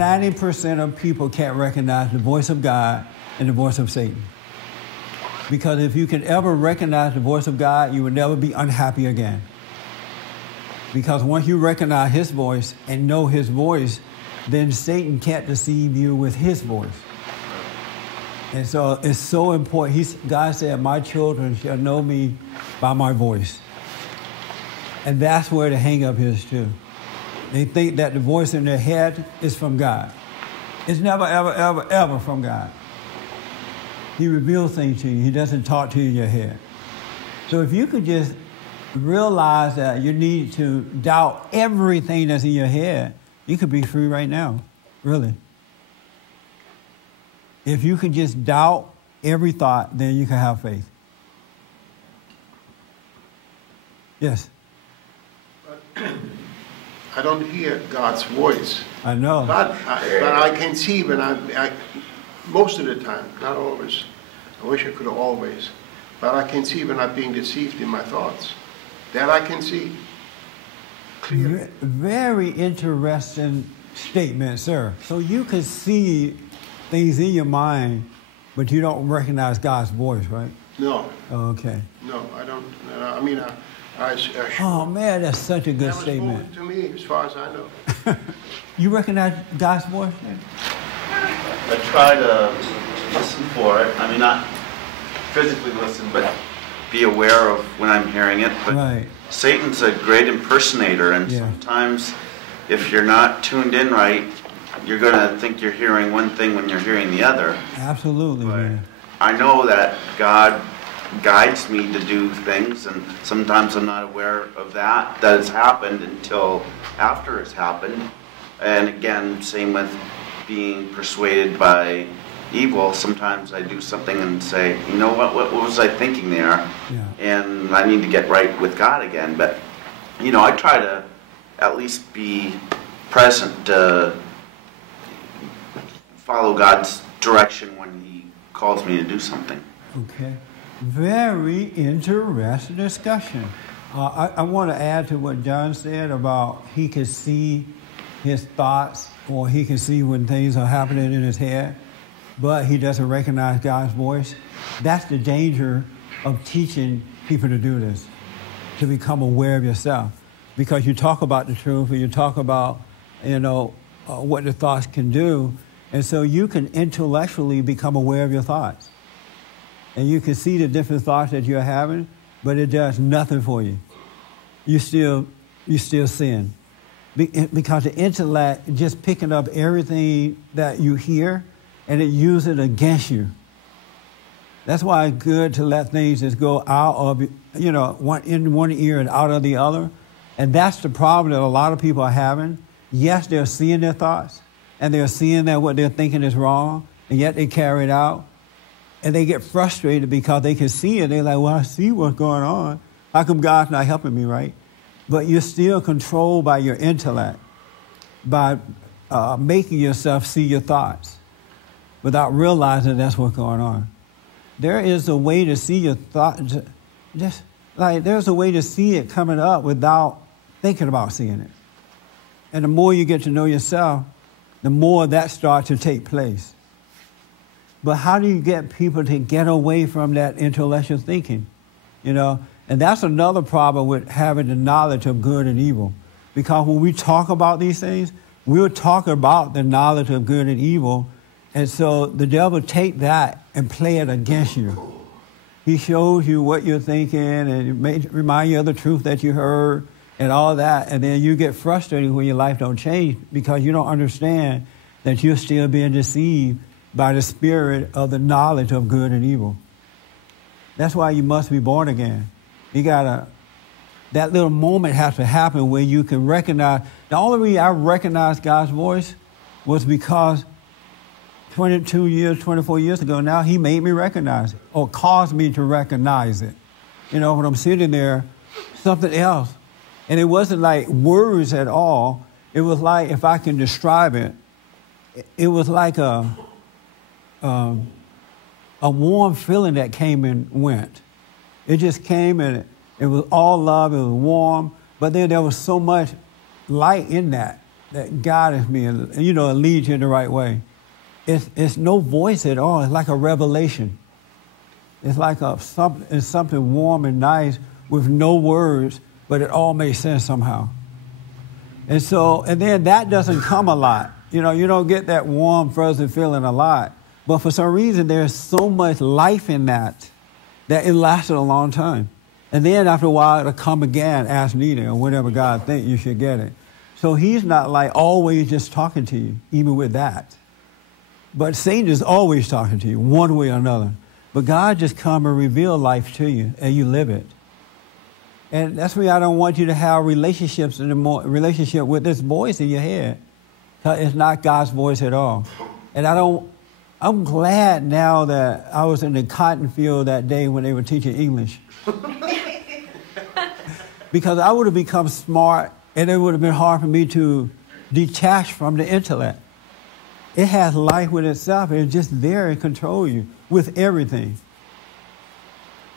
90% of people can't recognize the voice of God and the voice of Satan. Because if you can ever recognize the voice of God, you will never be unhappy again. Because once you recognize his voice and know his voice, then Satan can't deceive you with his voice. And so it's so important. God said, my children shall know me by my voice. And that's where the hang-up is too. They think that the voice in their head is from God. It's never, ever, ever, ever from God. He reveals things to you. He doesn't talk to you in your head. So if you could just realize that you need to doubt everything that's in your head, you could be free right now, really. If you could just doubt every thought, then you can have faith. Yes? I don't hear God's voice. I know. But I can see when I most of the time, not always. I wish I could always. But I can see when I'm being deceived in my thoughts. That I can see clearly. Very interesting statement, sir. So you can see things in your mind, but you don't recognize God's voice, right? No. Oh, okay. No, I don't. I mean, oh, man, that's such a good statement. To me, as far as I know. You recognize God's voice? I try to listen for it. I mean, not physically listen, but be aware of when I'm hearing it. But right. Satan's a great impersonator, and sometimes if you're not tuned in right, you're going to think you're hearing one thing when you're hearing the other. Absolutely, but man. I know that God guides me to do things, and sometimes I'm not aware of that has happened until after it's happened. And again, same with being persuaded by evil. Sometimes I do something and say, you know what was I thinking there? Yeah. And I need to get right with God again. But, you know, I try to at least be present to follow God's direction when he calls me to do something. Okay. Very interesting discussion. I want to add to what John said about he could see his thoughts, or he can see when things are happening in his head, but he doesn't recognize God's voice. That's the danger of teaching people to do this, to become aware of yourself. Because you talk about the truth, or you talk about, what the thoughts can do, and so you can intellectually become aware of your thoughts. And you can see the different thoughts that you're having, but it does nothing for you. You still sin. Because the intellect just picking up everything that you hear and it uses it against you. That's why it's good to let things just go out of, in one ear and out of the other. And that's the problem that a lot of people are having. Yes, they're seeing their thoughts, and they're seeing that what they're thinking is wrong, and yet they carry it out. And they get frustrated because they can see it. They're like, well, I see what's going on. How come God's not helping me, right? But you're still controlled by your intellect, by making yourself see your thoughts without realizing that's what's going on. There is a way to see your thoughts, just like there's a way to see it coming up without thinking about seeing it. And the more you get to know yourself, the more that starts to take place. But how do you get people to get away from that intellectual thinking? And that's another problem with having the knowledge of good and evil. Because when we talk about these things, we'll talk about the knowledge of good and evil. And so the devil take that and play it against you. He shows you what you're thinking and it may remind you of the truth that you heard and all that. And then you get frustrated when your life don't change because you don't understand that you're still being deceived by the spirit of the knowledge of good and evil. That's why you must be born again. That little moment has to happen where you can recognize. The only reason I recognized God's voice was because 22 years, 24 years ago now, he made me recognize it or caused me to recognize it. When I'm sitting there, something else. And it wasn't like words at all. It was like, if I can describe it, it was like a warm feeling that came and went. It just came and it was all love, it was warm, but then there was so much light in that. that guides me and, leads you in the right way. It's no voice at all. It's like a revelation. It's like it's something warm and nice with no words, but it all makes sense somehow. And then that doesn't come a lot. You don't get that warm, fuzzy feeling a lot. But for some reason, there's so much life in that it lasted a long time. And then after a while, it'll come again as needed, or whatever God thinks you should get it. So he's not like always just talking to you, even with that. But Satan is always talking to you, one way or another. But God just come and reveal life to you, and you live it. And that's why I don't want you to have relationship with this voice in your head. It's not God's voice at all. And I'm glad now that I was in the cotton field that day when they were teaching English. Because I would have become smart, and it would have been hard for me to detach from the intellect. It has life with itself, and it's just there and control you with everything.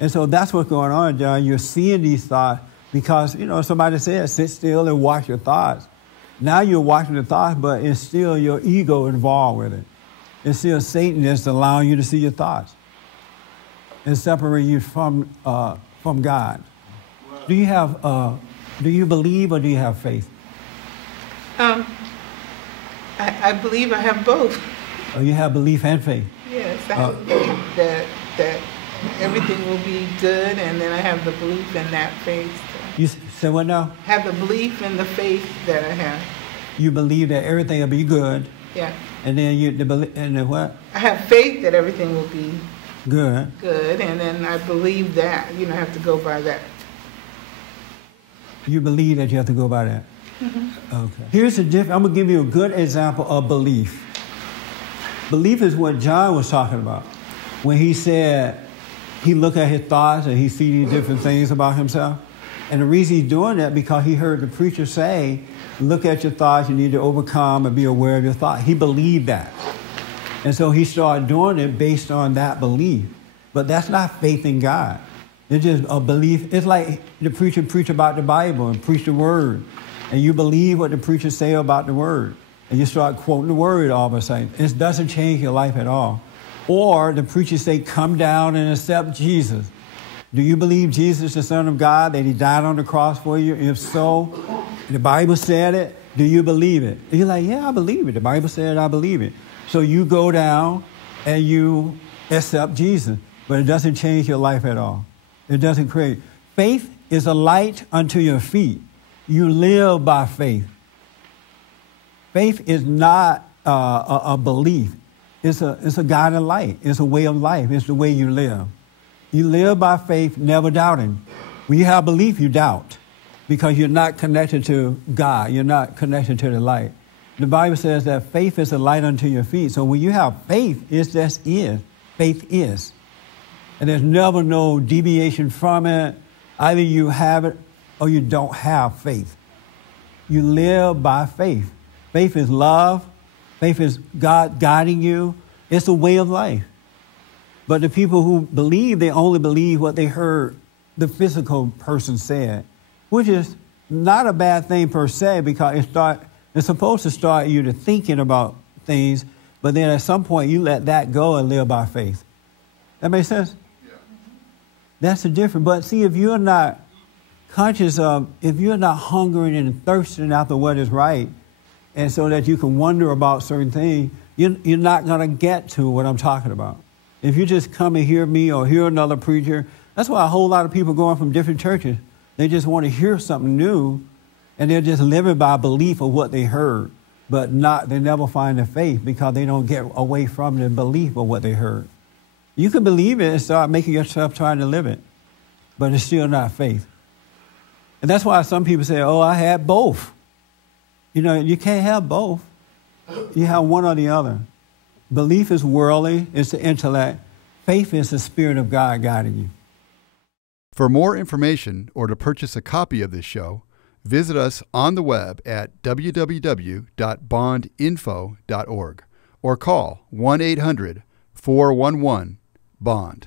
And so that's what's going on, John. You're seeing these thoughts because, somebody said, sit still and watch your thoughts. Now you're watching the thoughts, but it's still your ego involved with it. It's still Satan that's allowing you to see your thoughts and separate you from God. Do you believe or do you have faith? I believe I have both. Oh, you have belief and faith? Yes, I have belief that everything will be good, and then I have the belief in that faith. You say what now? Have the belief in the faith that I have. You believe that everything will be good? Yeah. And then what? I have faith that everything will be good. Good, and then I believe that. I have to go by that. You believe that you have to go by that? Mm-hmm. Okay. Here's the difference. I'm going to give you a good example of belief. Belief is what John was talking about when he said he looked at his thoughts and he sees these different things about himself. And the reason he's doing that because he heard the preacher say, look at your thoughts, you need to overcome and be aware of your thoughts. He believed that. And so he started doing it based on that belief. But that's not faith in God. It's just a belief. It's like the preacher preach about the Bible and preach the word. And you believe what the preacher say about the word. And you start quoting the word all of a sudden. It doesn't change your life at all. Or the preacher say, come down and accept Jesus. Do you believe Jesus is the Son of God, that he died on the cross for you? If so, the Bible said it, do you believe it? And you're like, yeah, I believe it. The Bible said I believe it. So you go down and you accept Jesus. But it doesn't change your life at all. It doesn't create. Faith is a light unto your feet. You live by faith. Faith is not a belief. It's a guiding light. It's a way of life. It's the way you live. You live by faith, never doubting. When you have belief, you doubt because you're not connected to God. You're not connected to the light. The Bible says that faith is a light unto your feet. So when you have faith, it just is. Faith is. And there's never no deviation from it. Either you have it or you don't have faith. You live by faith. Faith is love. Faith is God guiding you. It's a way of life. But the people who believe, they only believe what they heard the physical person said, which is not a bad thing per se because it's supposed to start you to thinking about things, but then at some point you let that go and live by faith. That makes sense? Yeah. That's the difference. But see, if you're not conscious of, if you're not hungering and thirsting after what is right, and so that you can wonder about certain things, you're not going to get to what I'm talking about. If you just come and hear me or hear another preacher, that's why a whole lot of people going from different churches, they just want to hear something new, and they're just living by belief of what they heard, but they never find the faith because they don't get away from the belief of what they heard. You can believe it and start making yourself trying to live it, but it's still not faith. And that's why some people say, oh, I had both. You can't have both. You have one or the other. Belief is worldly, it's the intellect. Faith is the Spirit of God guiding you. For more information or to purchase a copy of this show, visit us on the web at www.bondinfo.org or call 1-800-411-BOND.